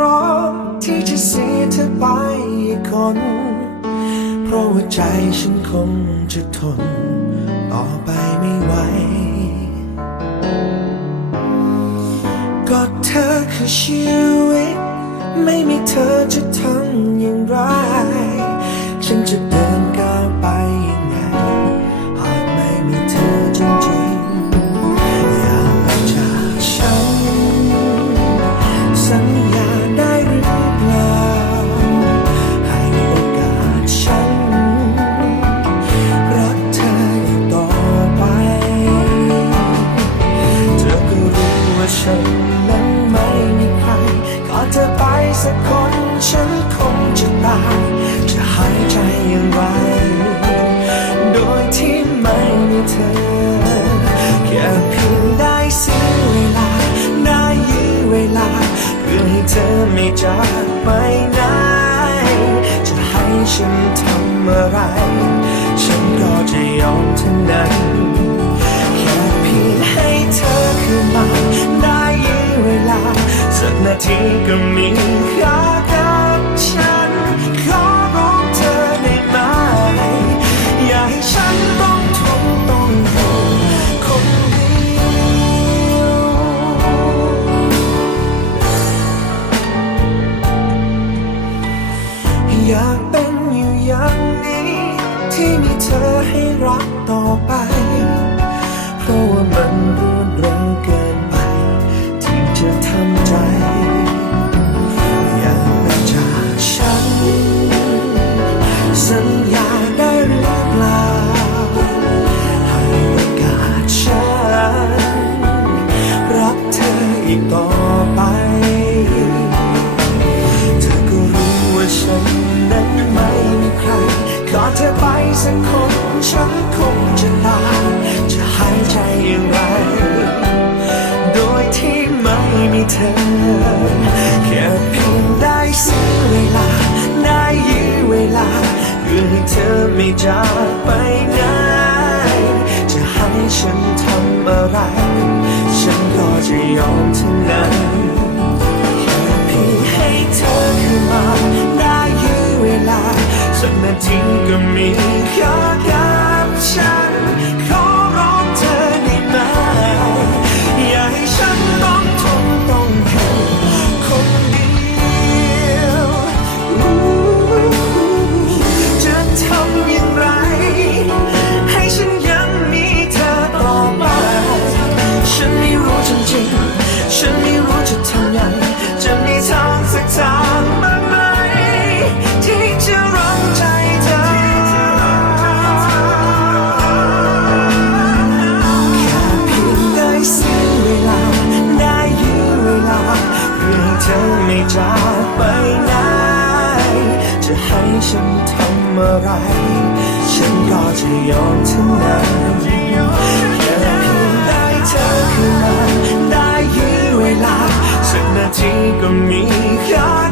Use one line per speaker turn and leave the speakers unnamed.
ร้อมที่จะเสียเธอไปอีกคน เพราะว่าใจฉันคงจะทน ต่อไปไม่ไหว ก็เธอคือชีวิต ไม่มีเธอจะทำอย่างไร อให้เธอไม่จากไปไหน จะให้ฉันทำอะไร ฉันก็จะยอมทั้งนั้นแค่เพียงให้เธอคืนมาได้ยื้อเวลา สักนาทีก็มีค่า ต่อไป เธอก็รู้ว่าฉันนั้นไม่มีใครขอเธอไปสักคนฉันคงจะตาย จะหายใจอย่างไร โดยที่ไม่มีเธอ แค่เพียงได้เสียเวลา ได้ยื้อเวลา เพื่อให้เธอไม่จากไปไหนจะให้ฉันทำอะไร จะยอมทั้งนั้นเพียงให้เธอขึ้นมาได้ยื้อเวลาสักนาทีก็มีค่ากับฉันขอ จากไปไหนจะให้ฉันทำอะไร ฉันก็จะยอมทั้งนั้นแค่เพียงได้เธอคืนมาได้ยื้อเวลาสักนาทีก็มีค่า